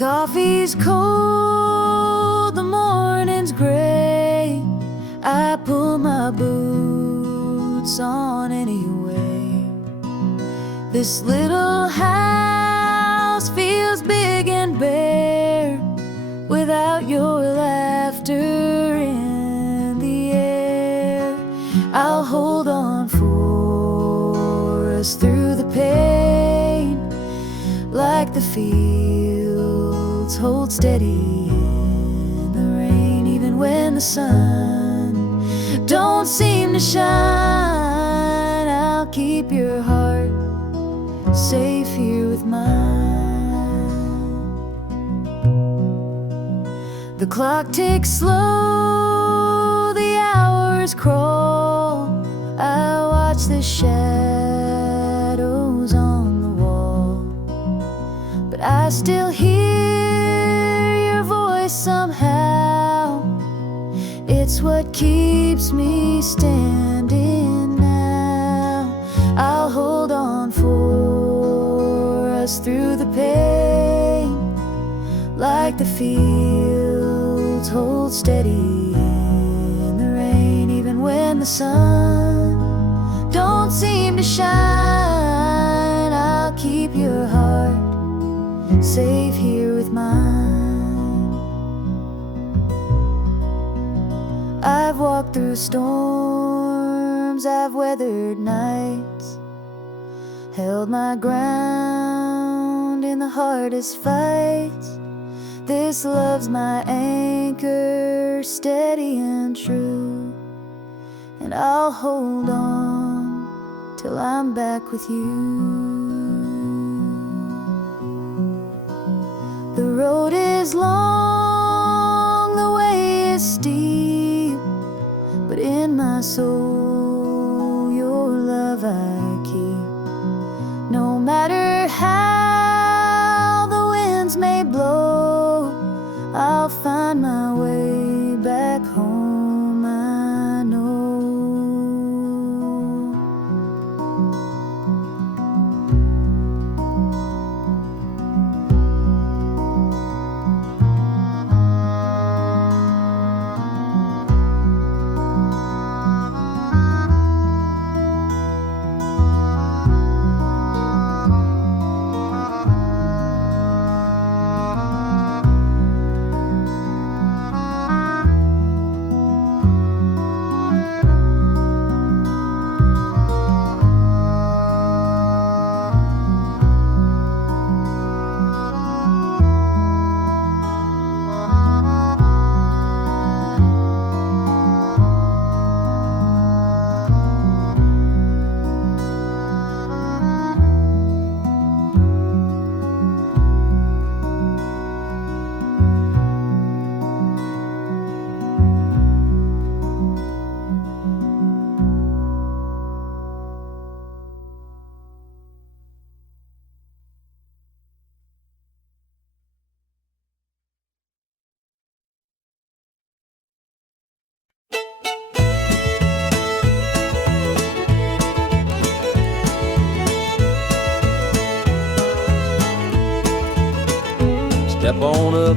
coffee's cold, the morning's gray. I pull my boots on anyway. This little house feels big and bare without your laughter in the air. I'll hold on for us through the pain, like the fields hold steady in the rain. Even when the sun don't seem to shine, I'll keep your heart safe here with mine. The clock ticks slow, the hours crawl. I watch the shadows on the wall, but I still hear your voice somehow. It's what keeps me standing now. I'll hold on for us through the pain, like the fields hold steady in the rain. Even when the sun don't seem to shine, I'll keep your heart safe here with mine. I've walked through storms, I've weathered nights, held my ground in the hardest fights. This love's my anchor, steady and true, and I'll hold on till I'm back with you. The road is long, the way is steep, but in my soul your love I keep. No matter how the winds may blow, I'll find my way back home, I know. Step on up,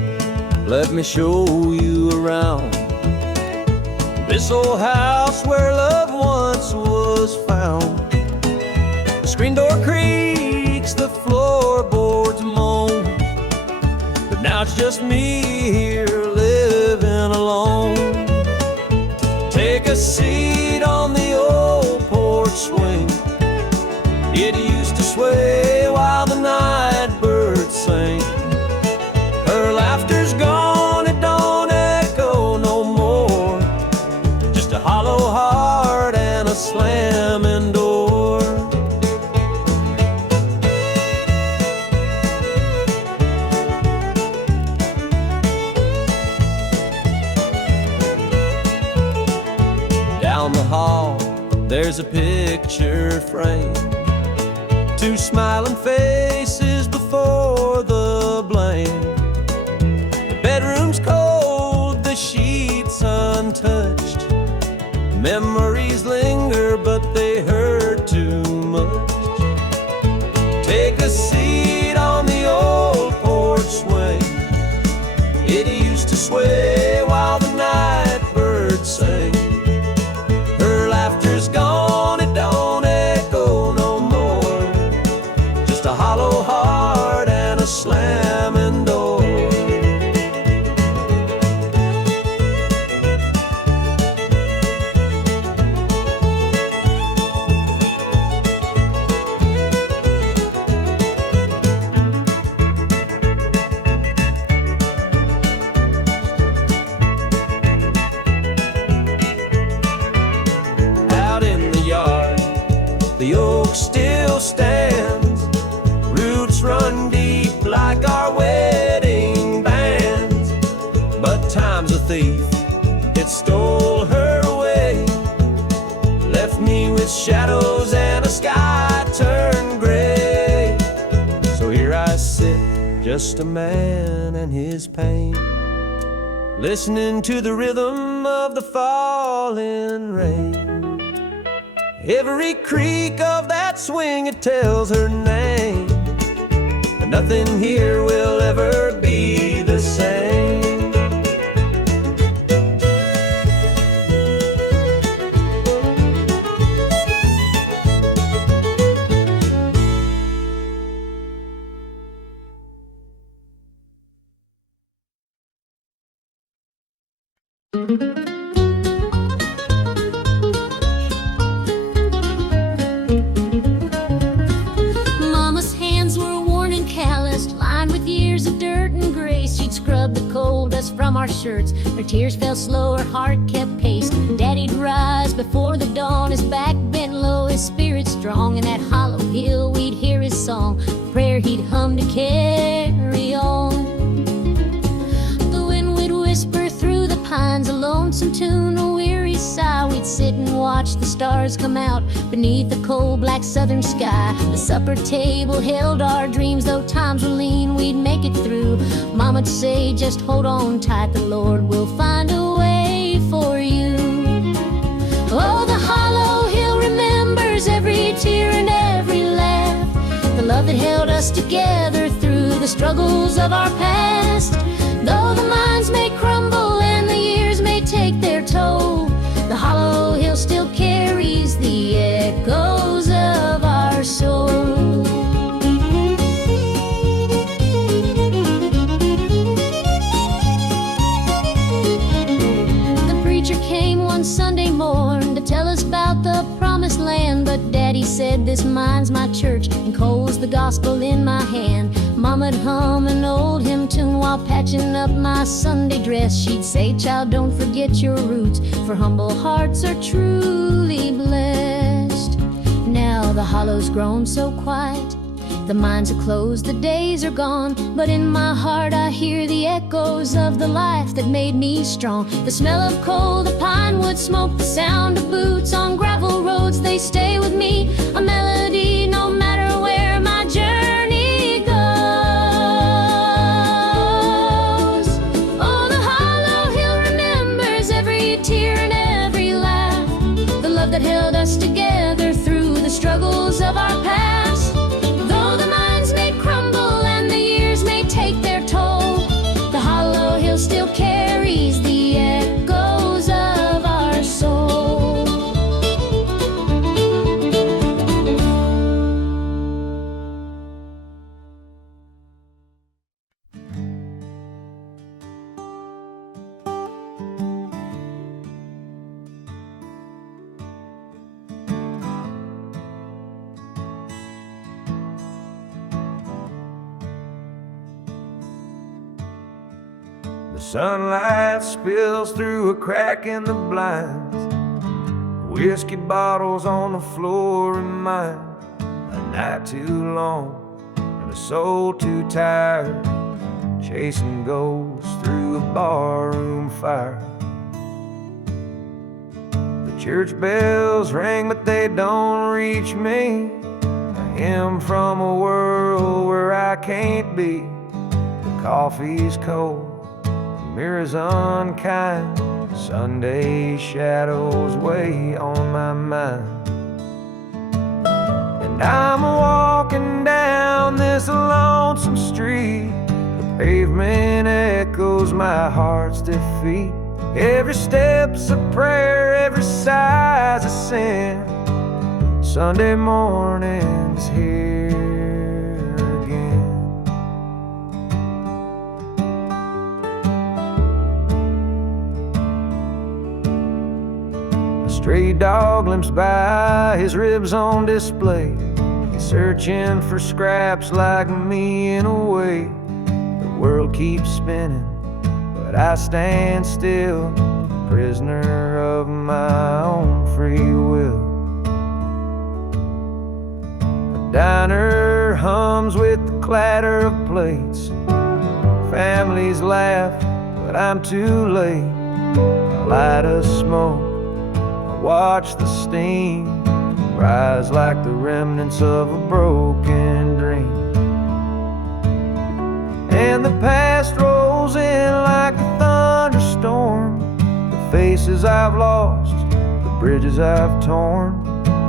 let me show you around this old house where love once was found. The screen door creaks, the floorboards moan, but now it's just me here living alone. Take a seat on the old porch swing. It used to sway while the night birds sang. Her laughter's gone, it don't echo no more, just a hollow heart and a slamming door. Down the hall, there's a picture frame, two smiling faces before the blame. Bedroom's cold, the sheets untouched. Memories linger, but they hurt too much. Take a seat on the old porch swing. the oak still stands. Roots run deep like our wedding bands. But time's a thief, it stole her away, left me with shadows and a sky turned gray. So here I sit, just a man and his pain, listening to the rhythm of the falling rain. Every creak of that swing, it tells her name, but nothing here will ever be the same. Mama's hands were worn and calloused, lined with years of dirt and grace. She'd scrub the coal dust from our shirts. Her tears fell slow, her heart kept pace. Daddy'd rise before the dawn, his back bent low, his spirit strong. In that hollow hill we'd hear his song, a prayer he'd hum to carry on. The wind would whisper through the pines, a lonesome tune, a weary sigh. We'd sit and watch the stars come out beneath the cold black southern sky. The supper table held our dreams, though times were lean, we'd make it through. Mama'd say, just hold on tight, the Lord will find a way for you. Oh, the hollow hill remembers every tear and every laugh, the love that held us together through the struggles of our past. Though the minds may crumble and the years may take their toll, the hollow hill still carries the echoes of our soul. The preacher came one Sunday morn to tell us about the promised land, but Daddy said, this mine's my church, and coal's the gospel in my hand. Mama'd hum an old hymn tune while patching up my Sunday dress. She'd say, child, don't forget your roots, for humble hearts are truly blessed. Now the hollow's grown so quiet, the mines are closed, the days are gone, but in my heart I hear the echoes of the life that made me strong. The smell of coal, the pine wood smoke, the sound of boots on gravel roads, they stay with me, a melody no matter where my journey goes. Oh, the hollow hill remembers every tear and every laugh, the love that held us together through the struggles of our past. Though the minds may crumble and the years may take their toll, the hollow hill still carries the echoes of our soul. The sunlight spills through a crack in the blinds. Whiskey bottles on the floor remind a night too long and a soul too tired, chasing ghosts through a barroom fire. The church bells ring, but they don't reach me. A hymn from a world where I can't be. The coffee's cold, mirrors unkind, Sunday shadows weigh on my mind. And I'm walking down this lonesome street, the pavement echoes my heart's defeat. Every step's a prayer, every sigh's a sin. Sunday morning's here again. A stray dog limps by, his ribs on display. He's searching for scraps like me in a way. The world keeps spinning, but I stand still, prisoner of my own free will. Diner hums with the clatter of plates. Families laugh, but I'm too late. I light a smoke, I watch the steam rise like the remnants of a broken dream. And the past rolls in like a thunderstorm. The faces I've lost, the bridges I've torn.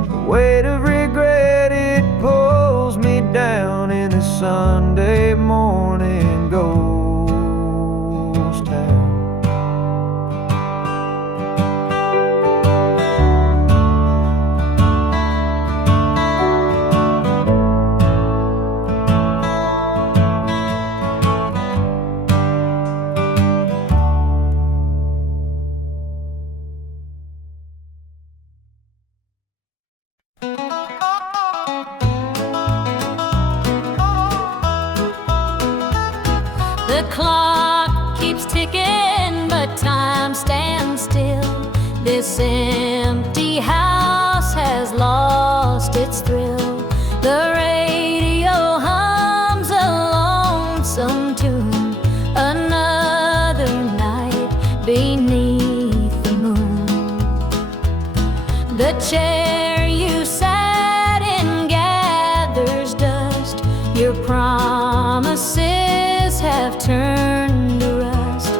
The weight of regret, it pulls me down in a Sunday morning ghost town. The clock keeps ticking, but time stands still. This empty house has lost its thrill. The radio hums a lonesome tune. Another night beneath the moon. The chair you sat in gathers dust. Your promises have turned to rust.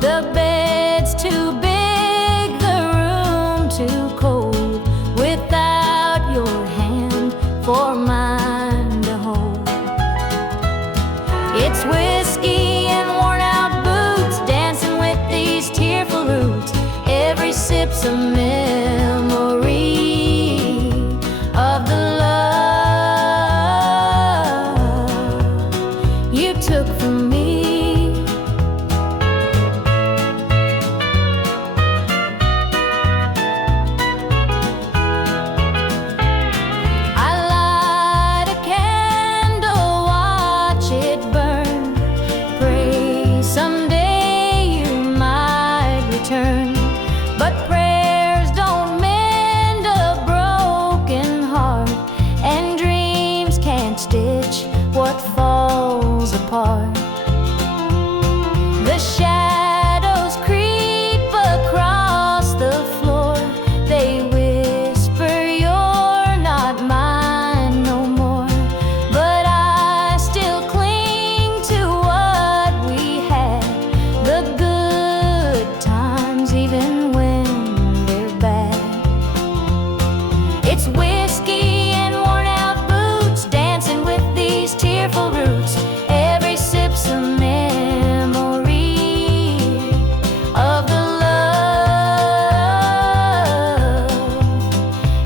The bed's too big, the room too cold, without your hand for mine to hold. It's whiskey and worn out boots, dancing with these tearful roots. Every sip's a memory of the love you took from me. I light a candle, watch it burn. Pray someday you might return. But prayers don't mend a broken heart, and dreams can't stitch what falls apart. The shadows creep across the floor. They whisper you're not mine no more. But I still cling to what we had, the good times even when they're bad. It's whiskey and worn out boots, dancing with these tearful roots. Every sip's a memory of the love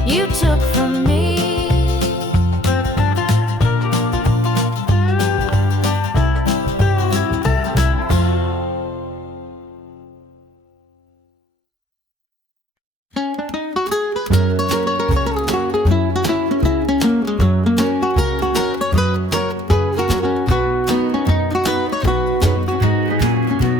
you took from me.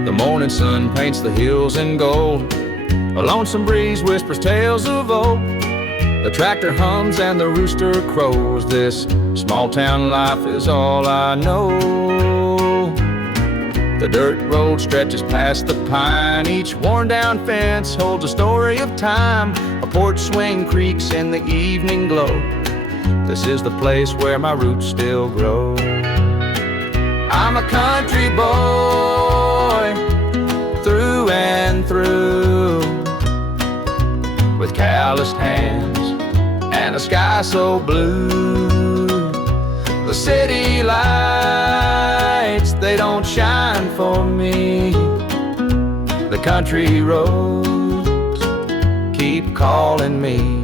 The morning sun paints the hills in gold. A lonesome breeze whispers tales of old. The tractor hums and the rooster crows. This small town life is all I know. The dirt road stretches past the pine. Each worn down fence holds a story of time. A porch swing creaks in the evening glow. This is the place where my roots still grow. I'm a country boy through and through, with calloused hands and a sky so blue. The city lights, they don't shine for me. The country roads keep calling me.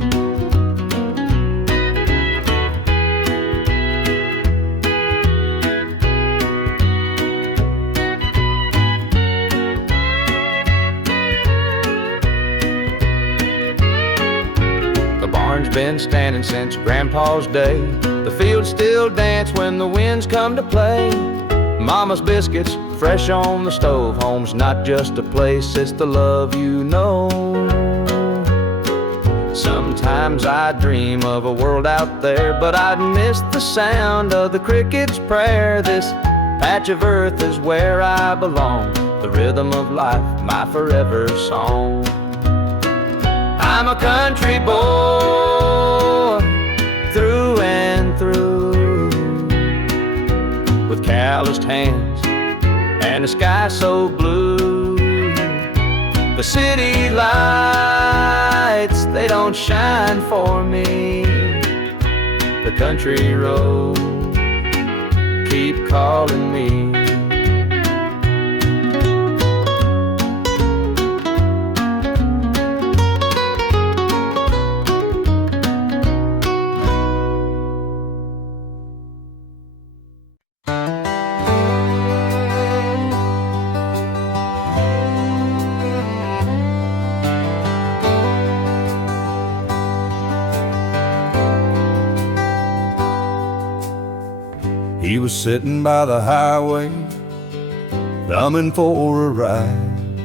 Been standing since Grandpa's day. The fields still dance when the winds come to play. Mama's biscuits fresh on the stove. Home's not just a place, it's the love you know. Sometimes Sometimes I dream of a world out there, but I'd miss the sound of the cricket's prayer. This patch of earth is where I belong, the rhythm of life, my forever song. I'm a country boy, through and through, with calloused hands and a sky so blue. The city lights, they don't shine for me. The country roads keep calling me. He was sitting by the highway, thumbing for a ride.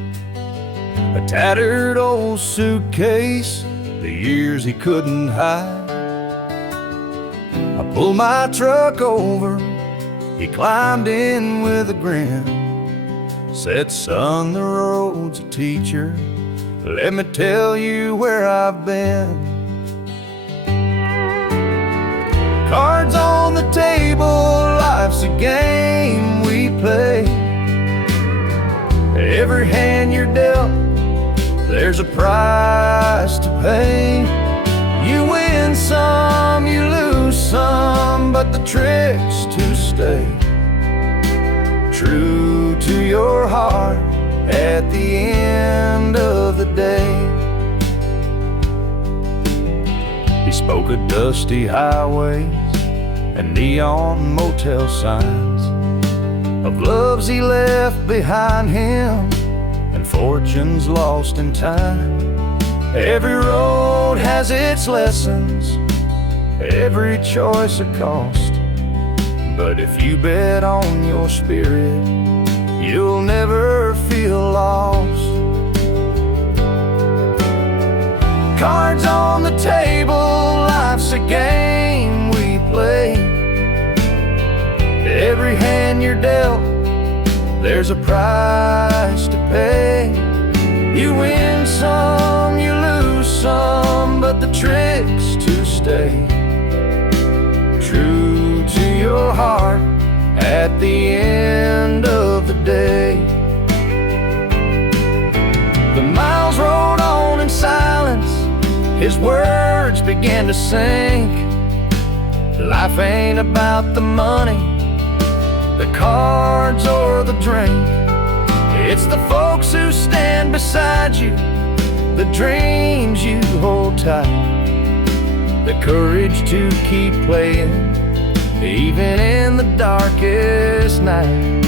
A tattered old suitcase, the years he couldn't hide. I pulled my truck over, he climbed in with a grin. Said, son, the road's a teacher, let me tell you where I've been. Cards on the table, life's a game we play. Every hand you're dealt, there's a price to pay. You win some, you lose some, but the trick's to stay true to your heart at the end of the day. He spoke of dusty highways and neon motel signs, of loves he left behind him and fortunes lost in time. Every road has its lessons, every choice a cost, but if you bet on your spirit, you'll never feel lost. Cards on the table, life's a game we play. Every hand you're dealt, there's a price to pay. You win some, you lose some, but the trick's to stay true to your heart at the end of the day. The miles rolled on in silence, his words began to sink. Life ain't about the money, the cards or the drink. It's the folks who stand beside you, the dreams you hold tight, the courage to keep playing even in the darkest night.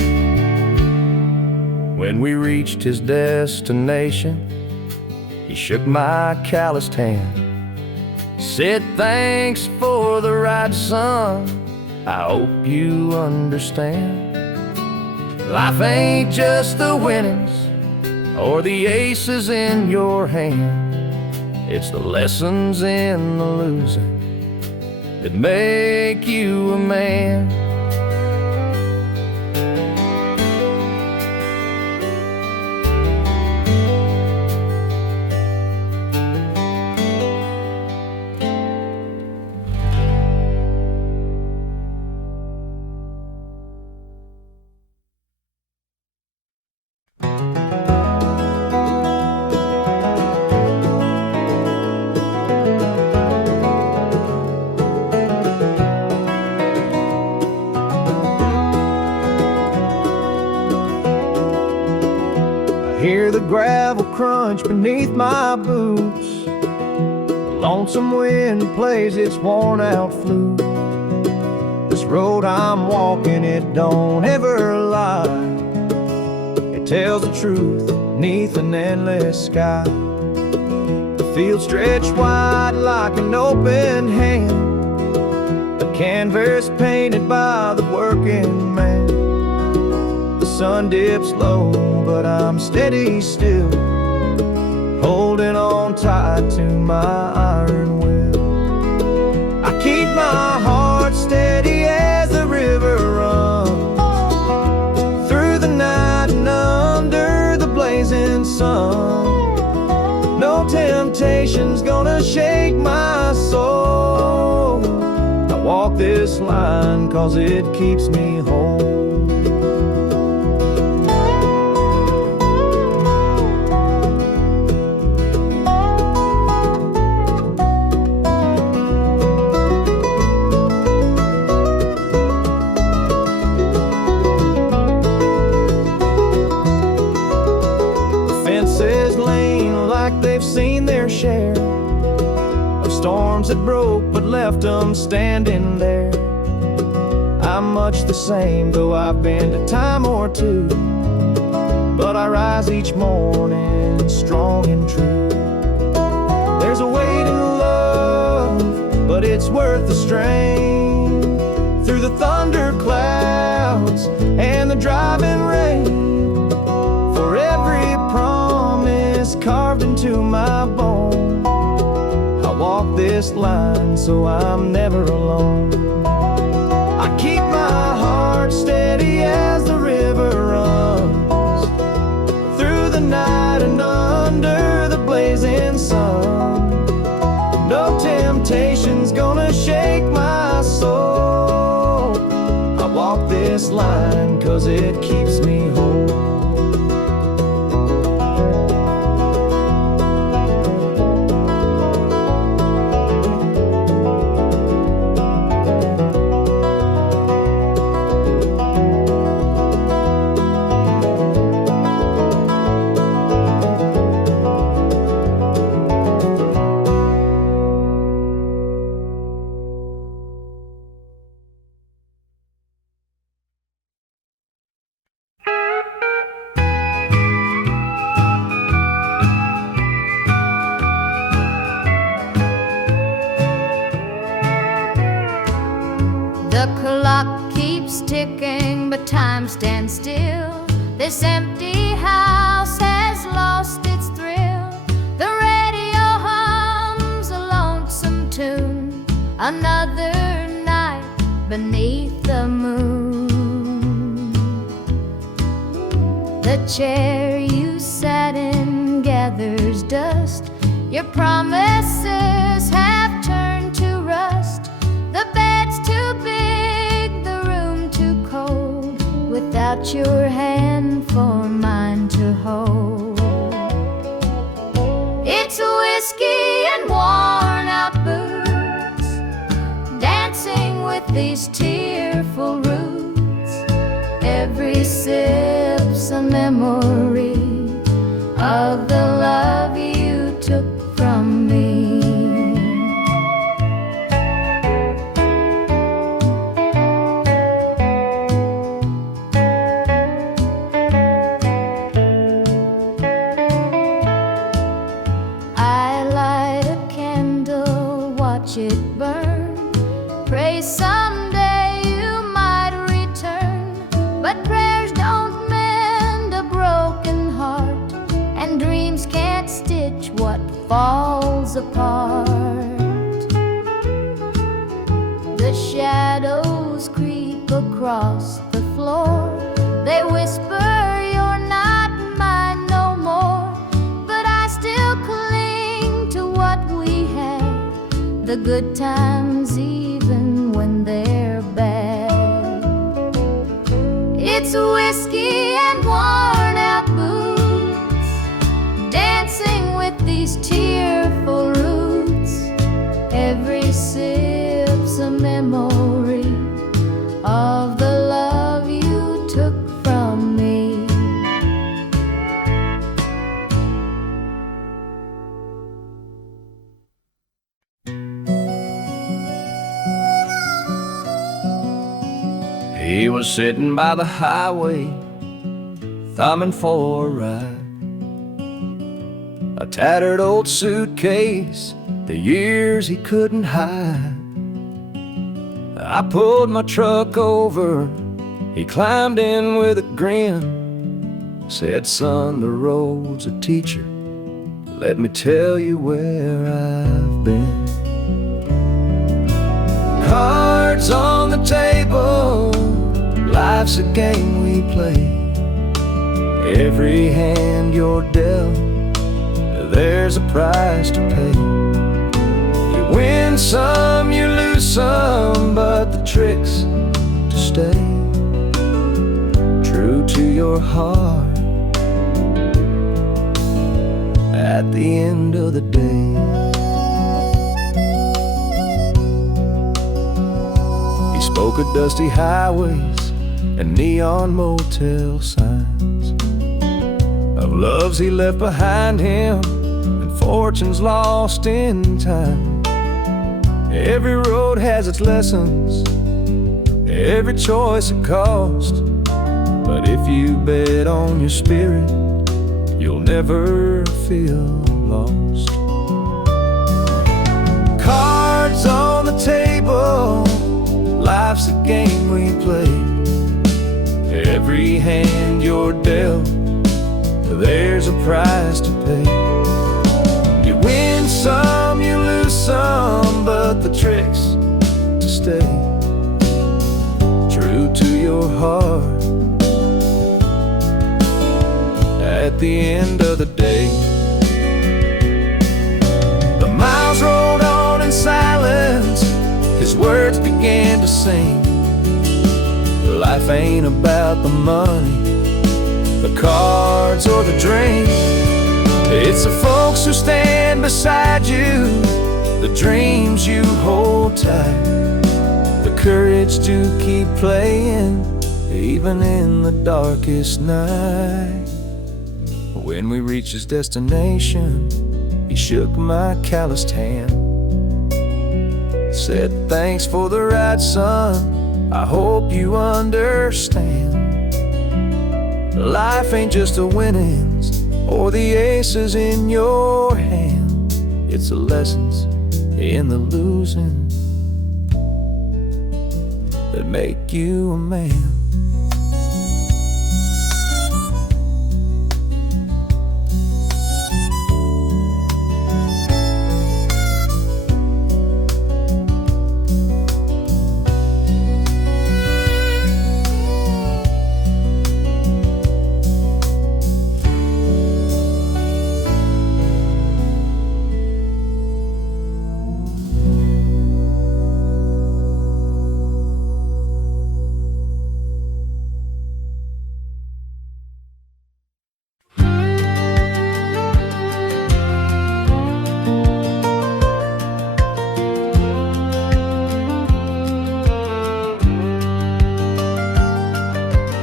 When we reached his destination, he shook my calloused hand, said, thanks for the ride, son, I hope you understand. Life ain't just the winnings or the aces in your hand. It's the lessons in the losing that make you a man. Hear the gravel crunch beneath my boots. The lonesome wind plays its worn out flute. This road I'm walking, it don't ever lie. It tells the truth neath an endless sky. The field stretched wide like an open hand, a canvas painted by the working man. The sun dips low, but I'm steady still, holding on tight to my iron will. walk this line 'cause it keeps me whole. Fences lean like they've seen their share of storms that broke but left them standing there. I'm much the same, though I've been a time or two, but I rise each morning strong and true. There's a weight in love, but it's worth the strain. Through the thunder clouds and the driving rain, for every promise carved into my bone, I walk this line so I'm never alone. I keep my heart steady as the river runs through the night and under the blazing sun. No temptation's gonna shake my soul. I walk this line 'cause it keeps me whole. The clock keeps ticking, but time stands still. This empty house has lost its thrill. The radio hums a lonesome tune. Another night beneath the moon. The chair you sat in gathers dust. Your promises have turned to rust. The bed's too big, the room too cold, without your hand for mine to hold. It's whiskey and worn out boots, dancing with these tearful roots. Every sip's a memory of the love you took from me. It burn, pray someday you might return, but prayers don't mend a broken heart, and dreams can't stitch what falls apart. The shadows creep across the floor, they whisper you're not mine no more, but I still cling to what we had. The good times even when they're bad. It's whiskey and worn out boots, dancing with these tearful roots. Every sip's a memory of the love you took from me. He was sitting by the highway, thumbing for a ride. A tattered old suitcase, the years he couldn't hide. I pulled my truck over, he climbed in with a grin. Said, son, the road's a teacher, let me tell you where I've been. Cards on the table, life's a game we play. Every hand you're dealt, there's a price to pay. You win some, you lose some, but your heart at the end of the day. He spoke of dusty highways and neon motel signs, of loves he left behind him and fortunes lost in time. Every road has its lessons, every choice a cost, but if you bet on your spirit, you'll never feel lost. Cards on the table, life's a game we play. Every hand you're dealt, there's a price to pay. You win some, you lose some, but the trick's to stay true to your heart at the end of the day. The miles rolled on in silence, his words began to sing. Life ain't about the money, the cards or the drink. It's the folks who stand beside you, the dreams you hold tight, the courage to keep playing even in the darkest night. When we reached his destination, he shook my calloused hand, said, "Thanks for the ride, son, I hope you understand. Life ain't just the winnings or the aces in your hand, it's the lessons in the losing that make you a man."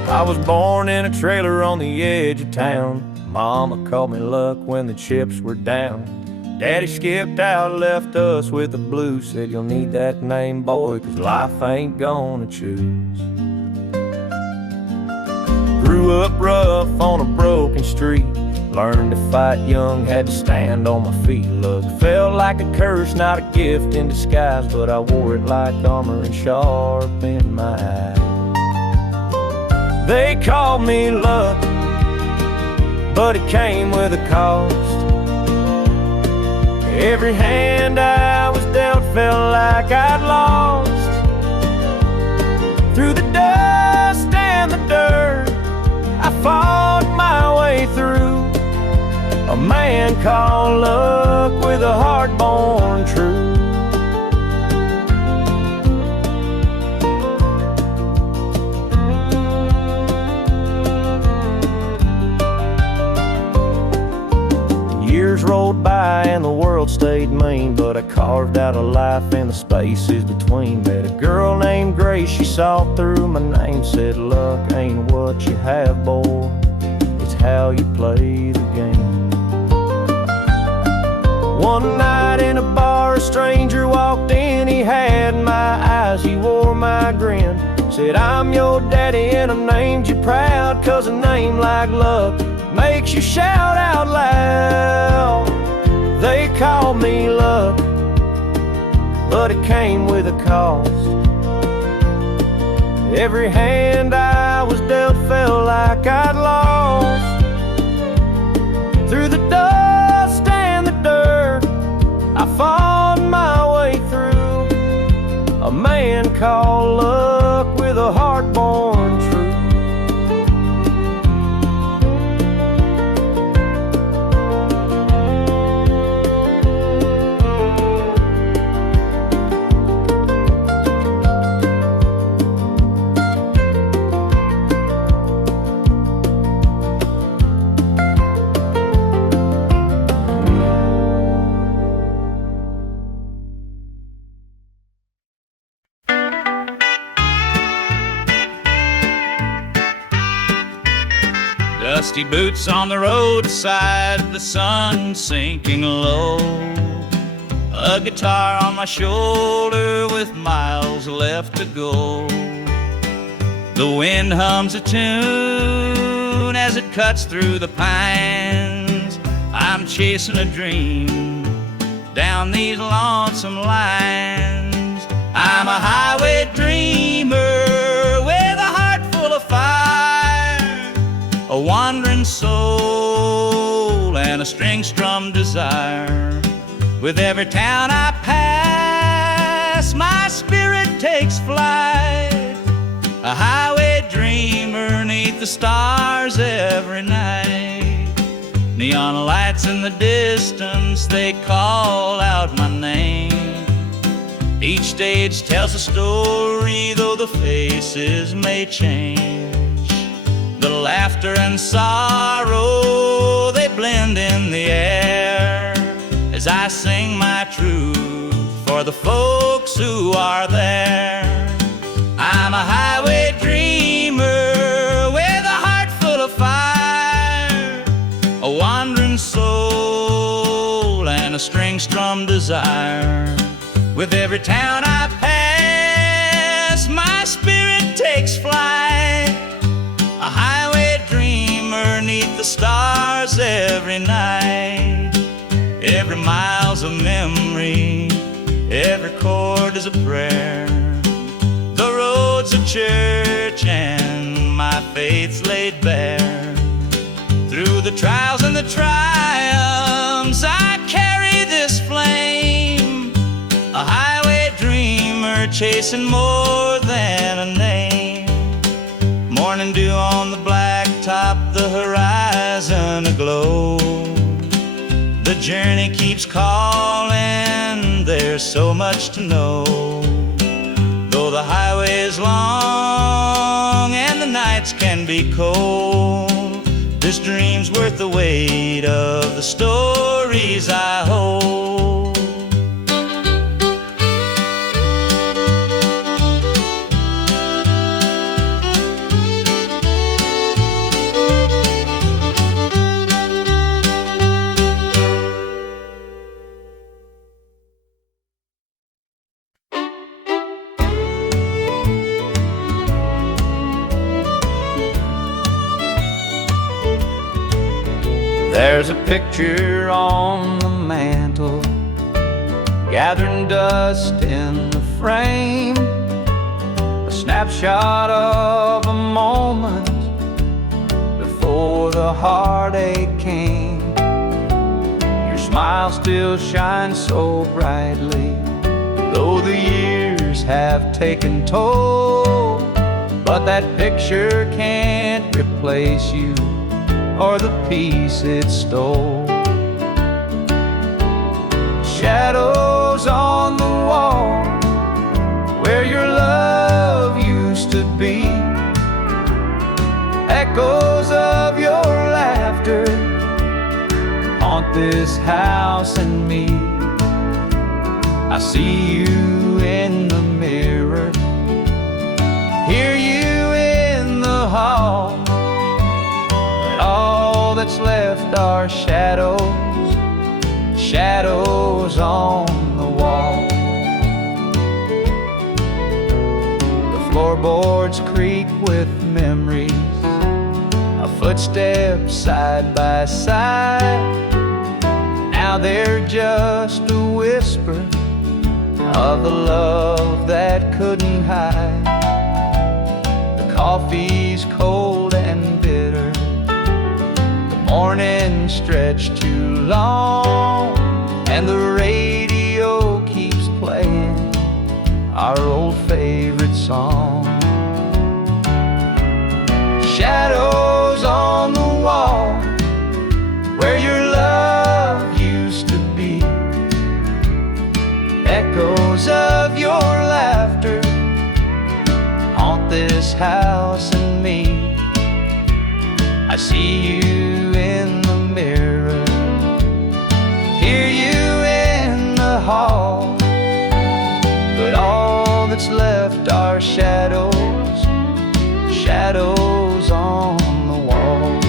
I was born in a trailer on the edge of town. Mama called me luck when the chips were down. Daddy skipped out, left us with the blues. Said, "You'll need that name, boy, 'cause life ain't gonna choose." Grew up rough on a broken street. Learned to fight young, had to stand on my feet. Luck felt like a curse, not a gift in disguise, but I wore it like armor and sharp in my eye. They called me luck, but it came with a cost. Every hand I was dealt felt like I'd lost. Through the dust and the dirt, I fought my way through. A man called luck with a heart born true. Years rolled by and the world stayed mean, but I carved out a life in the spaces between. Met a girl named Grace, she saw through my name, said, "Luck ain't what you have, boy, it's how you play the game." One night in a bar, a stranger walked in, he had my eyes, he wore my grin. Said, "I'm your daddy and I named you proud, 'cause a name like Luck makes you shout out loud." They called me luck, but it came with a cost. Every hand I was dealt felt like I'd lost. Through the dust and the dirt, I fought my way through. A man called luck with a heart born true. Dusty boots on the roadside, the sun sinking low. A guitar on my shoulder with miles left to go. The wind hums a tune as it cuts through the pines. I'm chasing a dream down these lonesome lines. I'm a highway dreamer with a heart full of fire, a wandering soul and a string-strummed desire. With every town I pass, my spirit takes flight, a highway dreamer 'neath the stars every night. Neon lights in the distance, they call out my name. Each stage tells a story, though the faces may change. The laughter and sorrow, they blend in the air as I sing my truth for the folks who are there. I'm a highway dreamer with a heart full of fire, a wandering soul and a string-strummed desire. With every town I pass, my spirit takes flight, a highway dreamer 'neath the stars every night. Every mile's a memory, every chord is a prayer. The road's a church and my faith's laid bare. Through the trials and the triumphs, I carry this flame, a highway dreamer chasing more than a name. Morning dew on the blacktop, the horizon aglow. The journey keeps calling, there's so much to know. Though the highway is long and the nights can be cold, this dream's worth the weight of the stories I hold. There's a picture on the mantle, gathering dust in the frame, a snapshot of a moment before the heartache came. Your smile still shines so brightly, though the years have taken toll. But that picture can't replace you or the peace it stole. Shadows on the wall where your love used to be, echoes of your laughter haunt this house and me. I see you in the mirror, hear you in the hall. All that's left are shadows, shadows on the wall. The floorboards creak with memories, our footsteps side by side. Now they're just a whisper of the love that couldn't hide. The coffee's cold and bitter, morning stretched too long, and the radio keeps playing our old favorite song. Shadows on the wall where your love used to be, echoes of your laughter haunt this house and me. I see you in the mirror, hear you in the hall. But all that's left are shadows, shadows on the wall.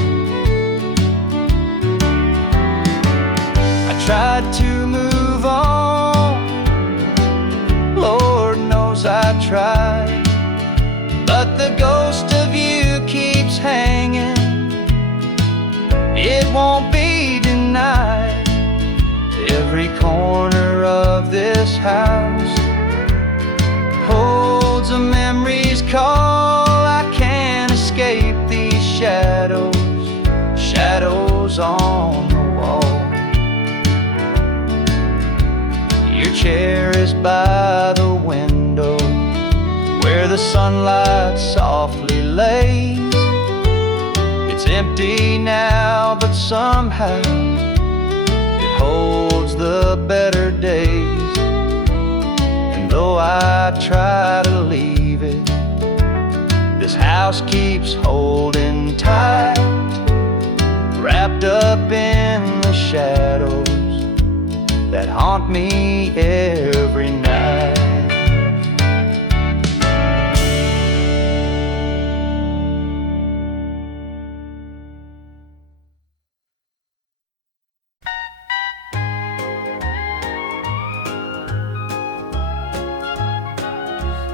times I tried, but the ghost of you keeps hanging. It won't be denied. Every corner of this house holds a memory's call. I can't escape these shadows, shadows on the wall. Your chair is by the window where the sunlight softly lays. It's empty now, but somehow it holds the better days. And though I try to leave it, this house keeps holding tight, wrapped up in the shadows that haunt me every night.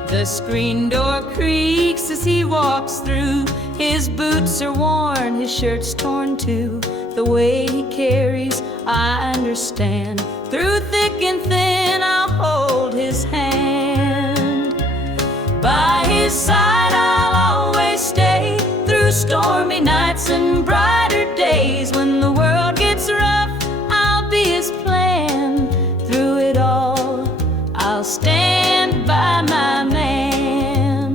The screen door creaks as he walks through. His boots are worn, his shirt's torn too. The way he carries, I understand. Through thick and thin, I'll hold his hand. By his side, I'll always stay. Through stormy nights and brighter days. When the world gets rough, I'll be his plan. Through it all, I'll stand by my man.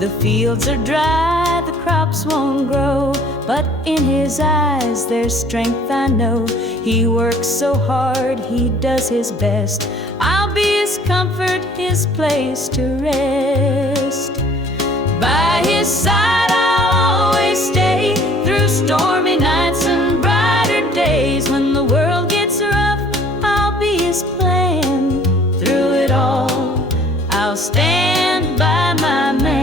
The fields are dry, the crops won't grow, but in his eyes there's strength, I know. He works so hard, he does his best. I'll be his comfort, his place to rest. By his side I'll always stay. Through stormy nights and brighter days. When the world gets rough, I'll be his plan. Through it all, I'll stand by my man.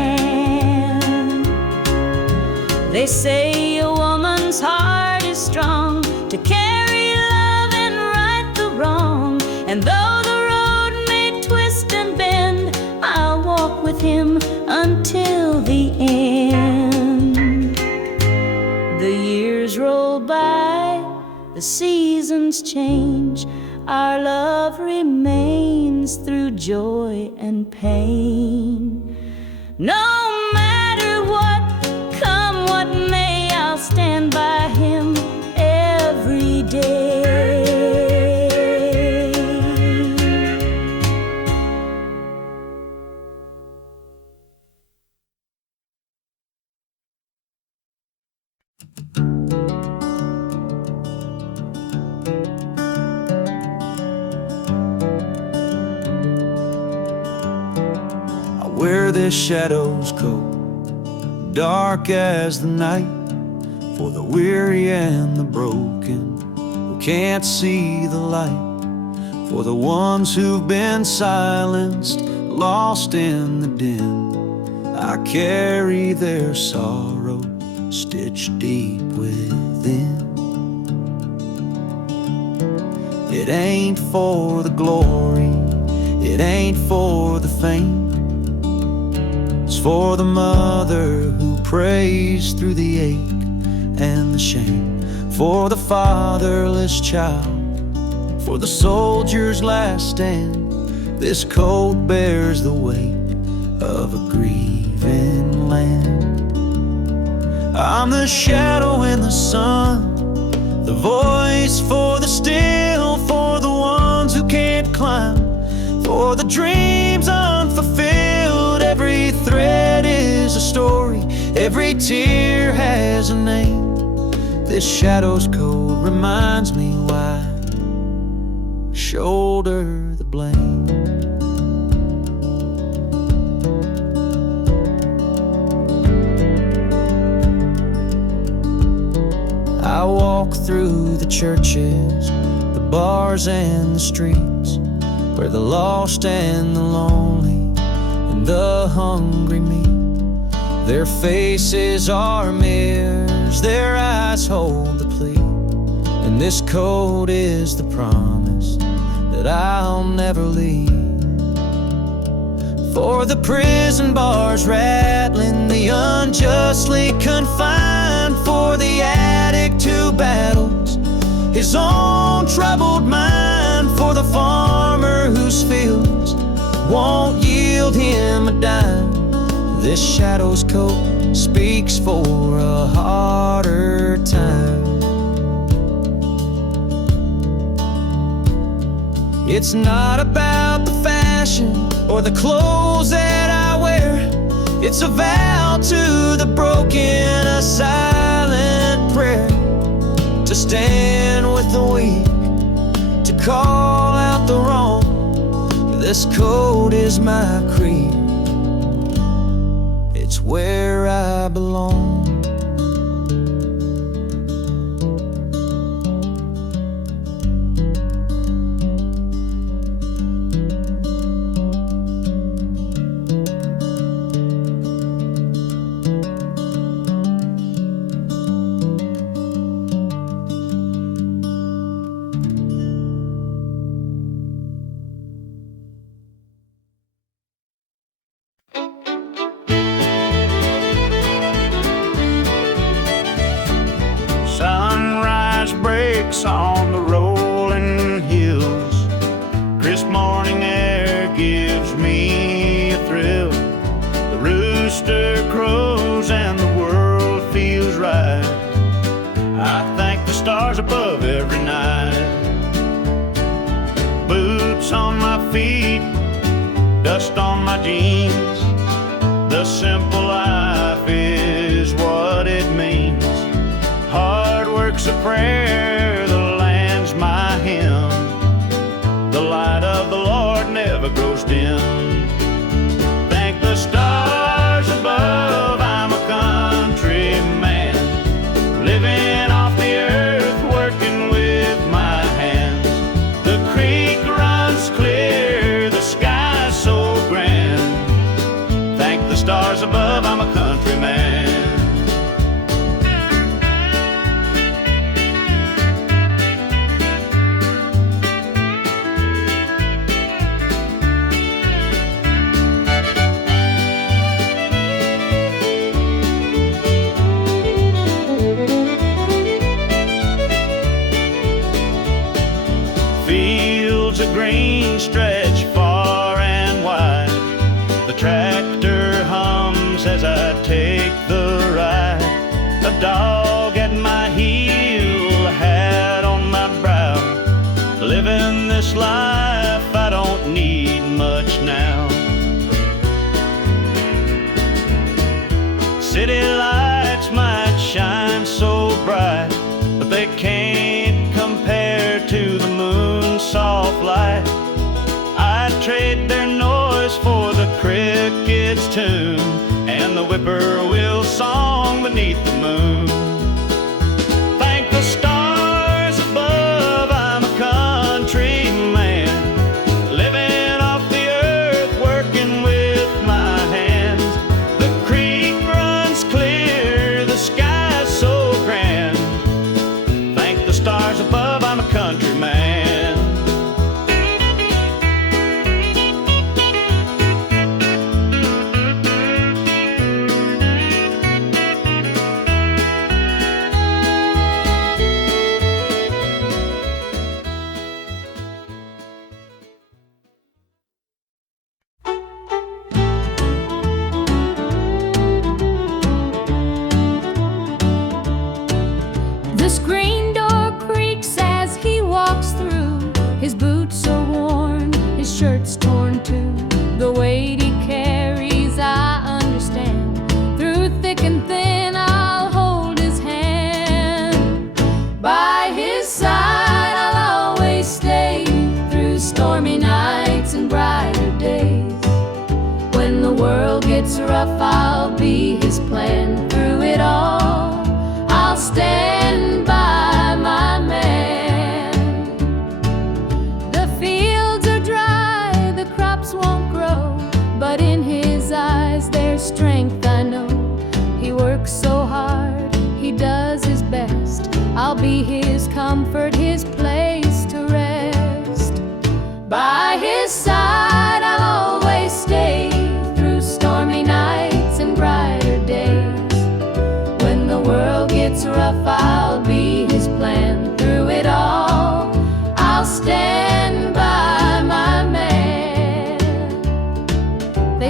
They say a woman's heart is strong to carry love and right the wrong. And though the road may twist and bend, I'll walk with him until the end. The years roll by, the seasons change. Our love remains through joy and pain. No matter what, come what may, I'll stand by him every day. I wear this shadow's coat, dark as the night, for the weary and the broken who can't see the light, for the ones who've been silenced, lost in the din. I carry their sorrow stitched deep within. It ain't for the glory, it ain't for the fame. It's for the mother who prays through the ache and the shame, for the fatherless child, for the soldier's last stand. This coat bears the weight of a grieving land. I'm the shadow in the sun, the voice for the still, for the ones who can't climb, for the dreams unfulfilled. Every thread is a story, every tear has a name. This shadow's coat reminds me why I shoulder the blame. I walk through the churches, the bars and the streets, where the lost and the lonely and the hungry meet. Their faces are mirrors, their eyes hold the plea, and this coat is the promise that I'll never leave. For the prison bars rattling, the unjustly confined, for the addict who battles his own troubled mind, for the farmer whose fields won't yield him a dime. This shadow's coat speaks for a harder time. It's not about the fashion or the clothes that I wear. It's a vow to the broken, a silent prayer, to stand with the weak, to call out the wrong. This code is my creed. It's where I belong. Sunrise breaks on the rolling hills. Crisp morning air gives me a thrill. The rooster crows and the world feels right. I thank the stars above every night. Boots on my feet, dust on my jeans. The simple life is what it means. Hard work's a prayer, the land's my hymn. The light of the Lord never grows dim. Thank the stars above, I'm a country man, living off the earth, working with my hands. The creek runs clear, the sky's so grand. Thank the stars above, I'm a country man. Fields of green stretch far and wide. The tractor hums as I take the ride. A dog at my heel, a hat on my brow. Living this life, I don't need much now. City lights might shine so bright, but they can't compare to the moon's soft light. I'd trade their noise for the cricket's tune and the whippoorwill song beneath the moon. Thank the stars above, I'm a country man, living off the earth, working with my hands. The creek runs clear, the sky's so grand. Thank the stars above, I'm a country man. The screen door creaks as he walks through. His boots are worn, his shirt's torn too. The weight he carries, I understand. Through thick and thin, I'll hold his hand. By his side, I'll always stay. Through stormy nights and brighter days. When the world gets rough, I'll be his plan. Through it all, I'll stand by my man. The fields are dry, the crops won't grow, but in his eyes there's strength, I know. He works so hard, he does his best. I'll be his comfort, his place to rest. By his side I'll always stay.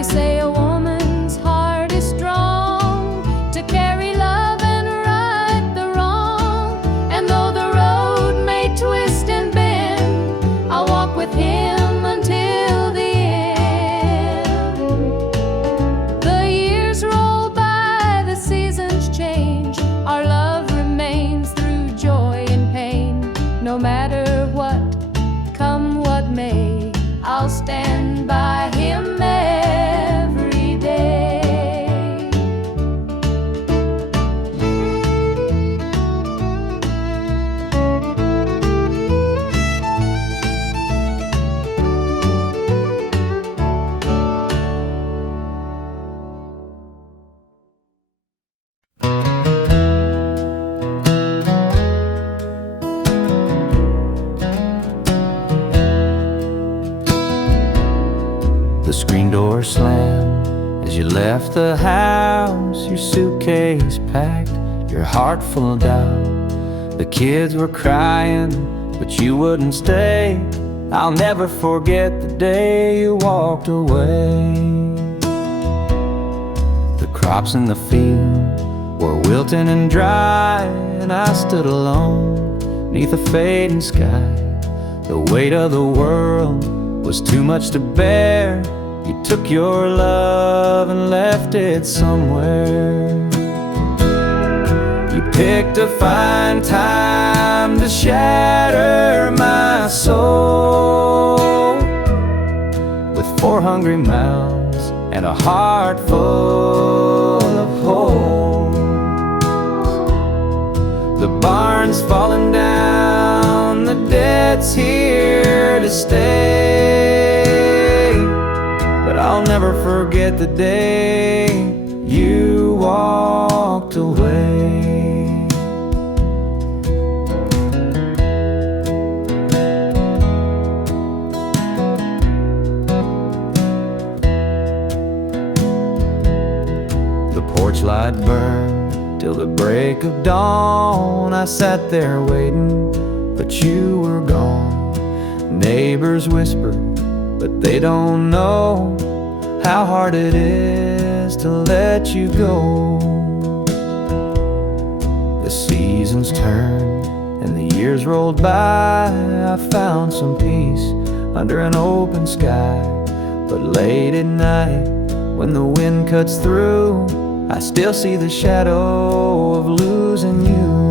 They say a woman's heart is strong to carry love and right the wrong. And though the road may twist and bend, I'll walk with him until the end. The years roll by, the seasons change. Our love remains through joy and pain. No matter what, come what may, I'll stand by him every day. The screen door slammed as you left the house, your suitcase packed, your heart full of doubt. The kids were crying, but you wouldn't stay. I'll never forget the day you walked away. The crops in the field were wilting and dry, and I stood alone neath a fading sky. The weight of the world was too much to bear. You took your love and left it somewhere. You picked a fine time to shatter my soul with 4 hungry mouths and a heart full of holes. The barn's falling down, the debt's here to stay, but I'll never forget the day you walked away. The porch light burned till the break of dawn. I sat there waiting, but you were gone. Neighbors whispered, but they don't know how hard it is to let you go. The seasons turned and the years rolled by. I found some peace under an open sky, but late at night when the wind cuts through, I still see the shadow of losing you.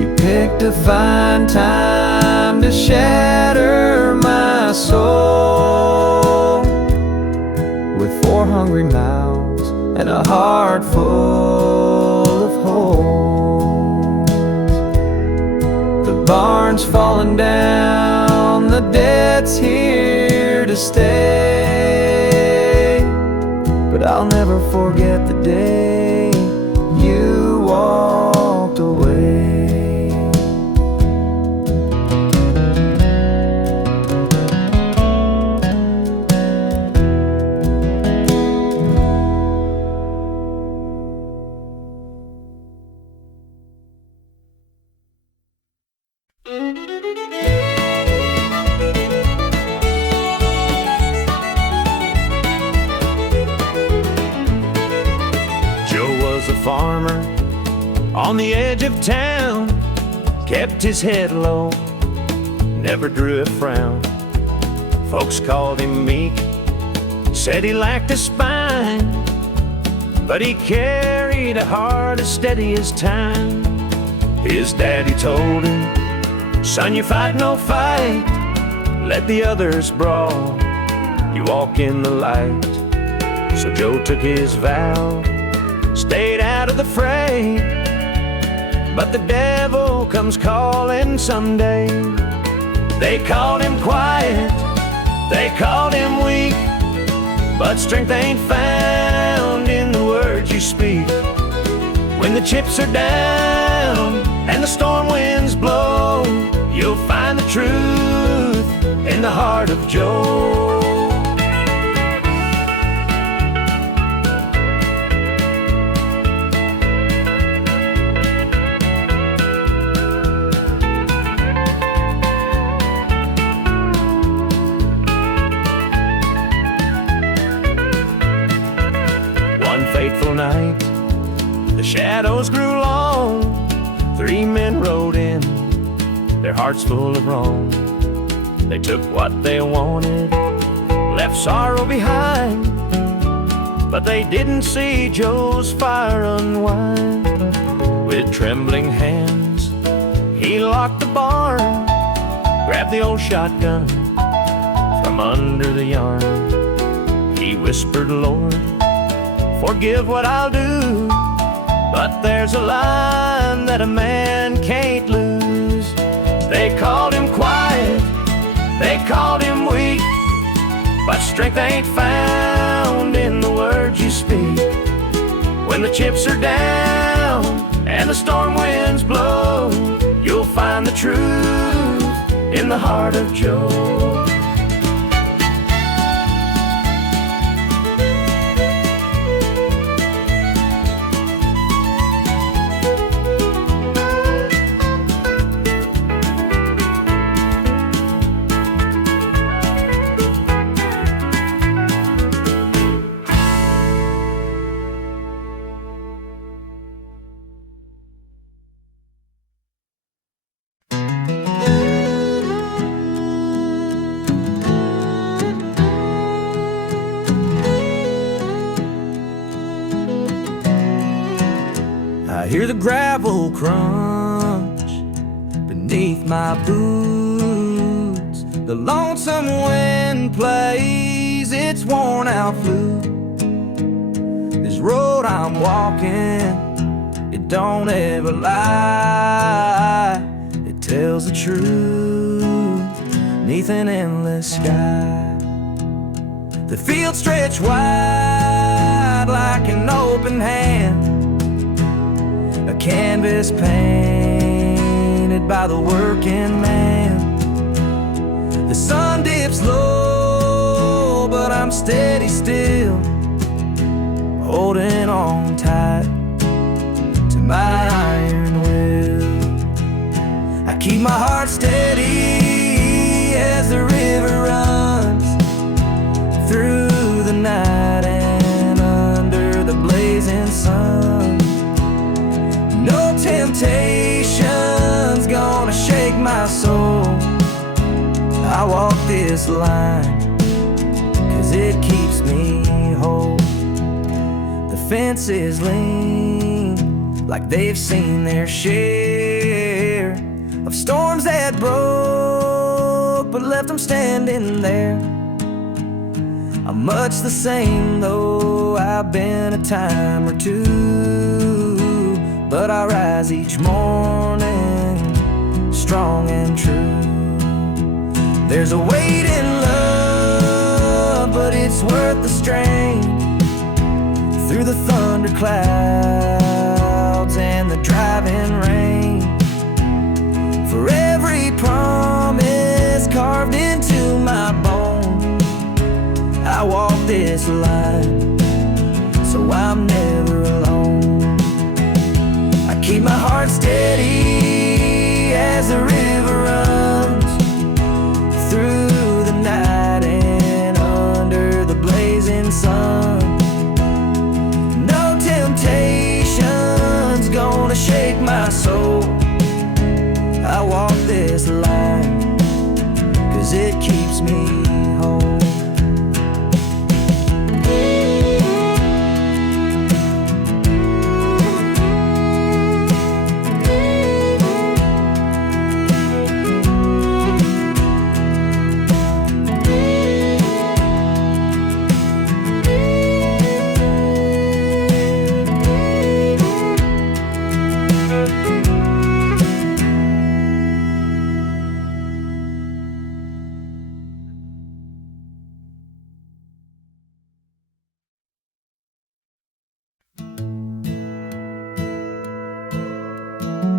You picked a fine time to shatter my soul with 4 hungry mouths and a heart full of holes. The barn's falling down, the debt's here to stay, but I'll never forget the day you walked away. Farmer on the edge of town, kept his head low, never drew a frown. Folks called him meek, said he lacked a spine, but he carried a heart as steady as time. His daddy told him, son, you fight no fight, let the others brawl, you walk in the light. So Joe took his vow, stayed out of the fray, but the devil comes calling someday. They called him quiet, they called him weak, but strength ain't found in the words you speak. When the chips are down and the storm winds blow, you'll find the truth in the heart of Joe. April night. The shadows grew long. 3 men rode in, their hearts full of wrong. They took what they wanted, left sorrow behind, but they didn't see Joe's fire unwind. With trembling hands, he locked the barn, grabbed the old shotgun from under the yarn. He whispered, Lord, forgive what I'll do, but there's a line that a man can't lose. They called him quiet, they called him weak, but strength ain't found in the words you speak. When the chips are down and the storm winds blow, you'll find the truth in the heart of Joe. I hear the gravel crunch beneath my boots. The lonesome wind plays its worn out flute. This road I'm walking, it don't ever lie. It tells the truth neath an endless sky. The fields stretch wide like an open hand, a canvas painted by the working man. The sun dips low, but I'm steady still, holding on tight to my iron will. I keep my heart steady as the river runs through the night and under the blazing sun. No temptation's gonna shake my soul. I walk this line 'cause it keeps me whole. The fences lean like they've seen their share of storms that broke but left them standing there. I'm much the same though I've been a time or two, but I rise each morning strong and true. There's a weight in love, but it's worth the strain. Through the thunder clouds and the driving rain, for every promise carved into my bone, I walk this line so I'm never alone. I keep my heart steady as the river runs through the night and under the blazing sun. No temptation's gonna shake my soul. I walk this line 'cause it keeps me whole.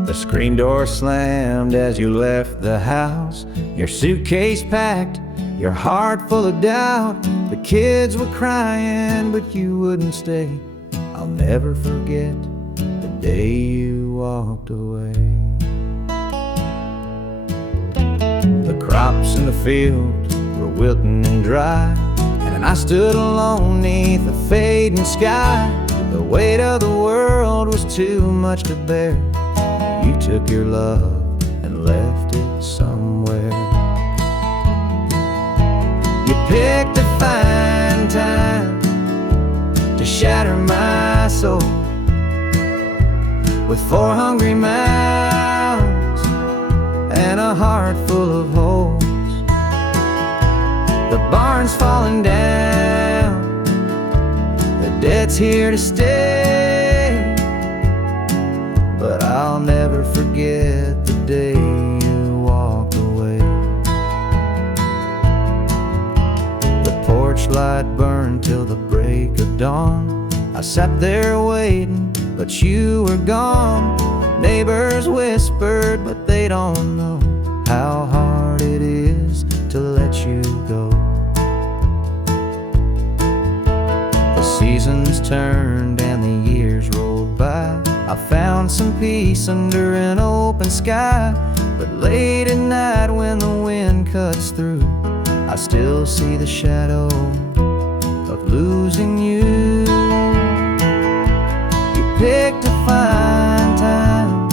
The screen door slammed as you left the house, your suitcase packed, your heart full of doubt. The kids were crying, but you wouldn't stay. I'll never forget the day you walked away. The crops in the field were wilting and dry, and I stood alone neath the fading sky. The weight of the world was too much to bear. You took your love and left it somewhere. You picked a fine time to shatter my soul with 4 hungry mouths and a heart full of holes. The barn's falling down, the debt's here to stay, but I'll never forget the day you walked away. The porch light burned till the break of dawn. I sat there waiting, but you were gone. Neighbors whispered, but they don't know how hard it is to let you go. The seasons turned and the years rolled by. I found some peace under an open sky, but late at night when the wind cuts through, I still see the shadow of losing you. You picked a fine time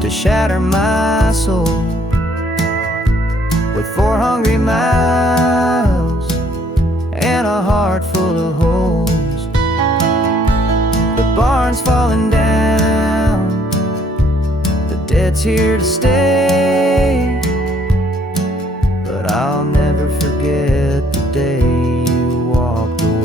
to shatter my soul with 4 hungry mouths and a heart full of holes. The barn's falling down, the debt's here to stay, but I'll never forget the day you walked away.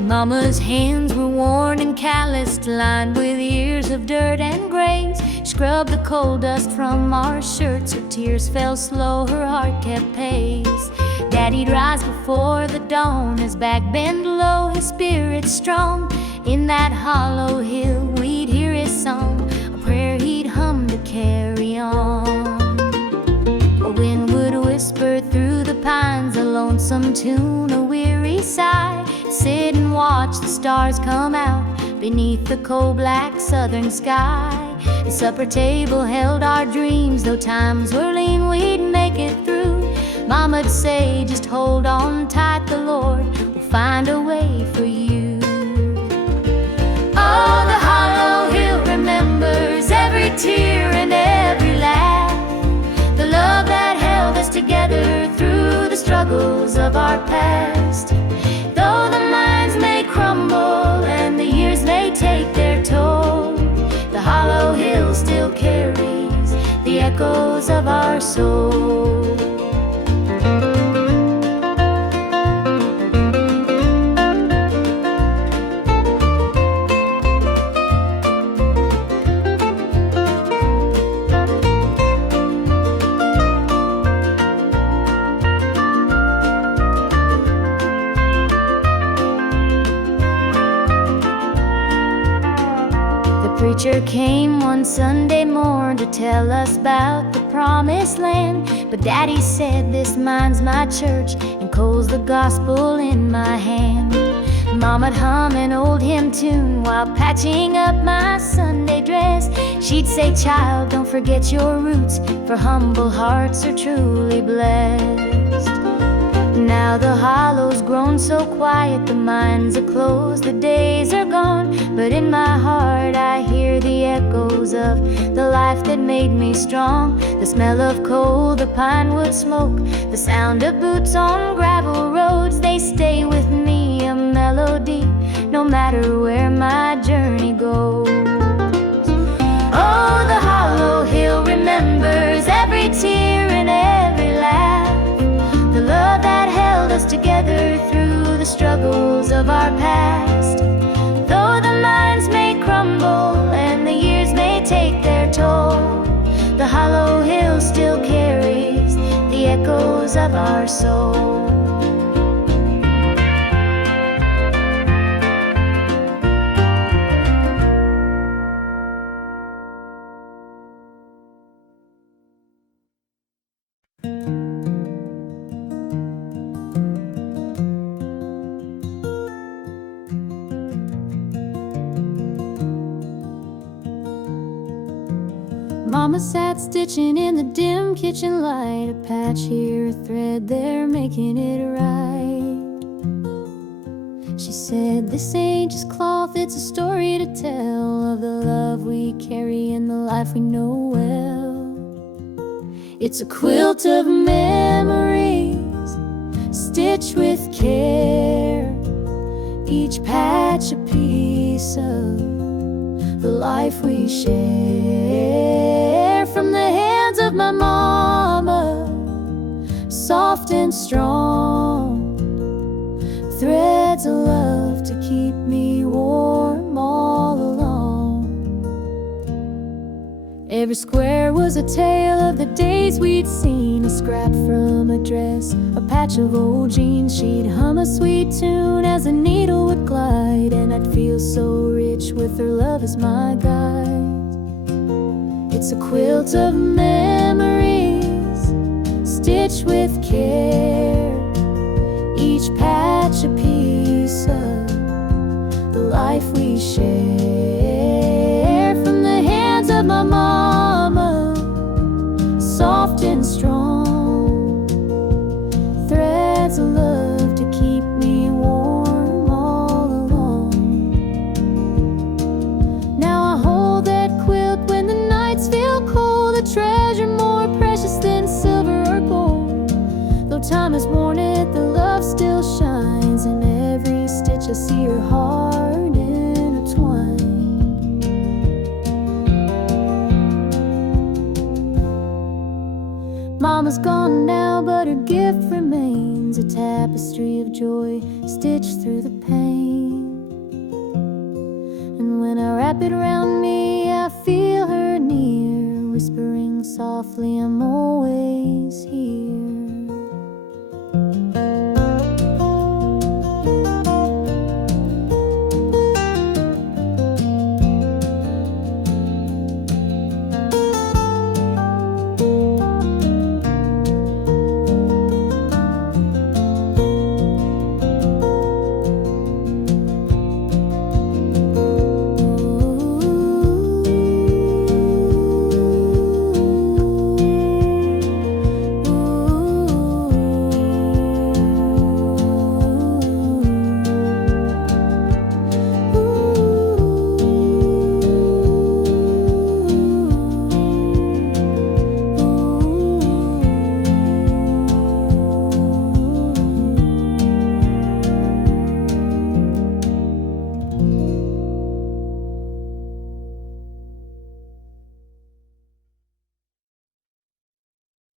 Mama's hands were worn and calloused, lined with years of dirt and graze. Scrubbed the coal dust from our shirts, her tears fell slow, her heart kept pace. Daddy'd rise before the dawn, his back bent low, his spirit strong. In that hollow hill we'd hear his song, a prayer he'd hum to carry on. A wind would whisper through the pines, a lonesome tune, a weary sigh. Sit and watch the stars come out beneath the coal-black southern sky. The supper table held our dreams, though times were lean, we'd make it through. Mama'd say, just hold on tight, the Lord will find a way for you. Oh, the hollow hill remembers every tear and every laugh, the love that held us together through the struggles of our past. Though the mines may crumble and the years may take their toll, the hollow hill still carries the echoes of our soul. Preacher came one Sunday morn to tell us about the promised land, but Daddy said, this mine's my church and coal's the gospel in my hand. Mama'd hum an old hymn tune while patching up my Sunday dress. She'd say, child, don't forget your roots, for humble hearts are truly blessed. Now the hollow's grown so quiet, the mines are closed, the days are gone, but in my heart I hear the echoes of the life that made me strong. The smell of coal, the pine wood smoke, the sound of boots on gravel roads, they stay with me, a melody, no matter where my journey goes. Oh, the hollow hill remembers every tear and every laugh, the love that held us together through the struggles of our past. Though the minds may crumble and the years may take their toll, the hollow hill still carries the echoes of our soul. Mama sat stitching in the dim kitchen light, a patch here, a thread there, making it right. She said, this ain't just cloth, it's a story to tell of the love we carry and the life we know well. It's a quilt of memories, stitched with care, each patch a piece of the life we share. From the hands of my mama, soft and strong, threads of love to keep me warm all along. Every square was a tale of the days we'd seen, a scrap from a dress, a patch of old jeans. She'd hum a sweet tune as a needle would glide, and I'd feel so rich with her love as my guide. It's a quilt of memories, stitched with care, each patch a piece of the life we share. From the hands of my mama, soft and strong, threads of love to keep me warm all along. Now I hold that quilt when the nights feel cold, a treasure more precious than silver or gold. Though time has worn it, the love still shines. In every stitch I see her heart intertwined. Mama's gone now, but her gift remains, a tapestry of joy stitched through the pain. And when I wrap it around me, I feel her near, whispering softly, I'm always here.